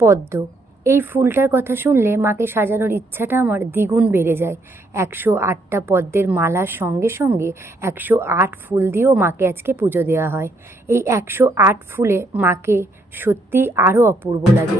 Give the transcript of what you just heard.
পদ্ম। এই ফুলটার কথা শুনলে মাকে সাজানোর ইচ্ছাটা আমার দ্বিগুণ বেড়ে যায়। 108টা পদ্মের মালার সঙ্গে সঙ্গে 108 ফুল দিয়েও মাকে আজকে পুজো দেওয়া হয়। এই 108 ফুলে মাকে সত্যিই আরও অপূর্ব লাগে।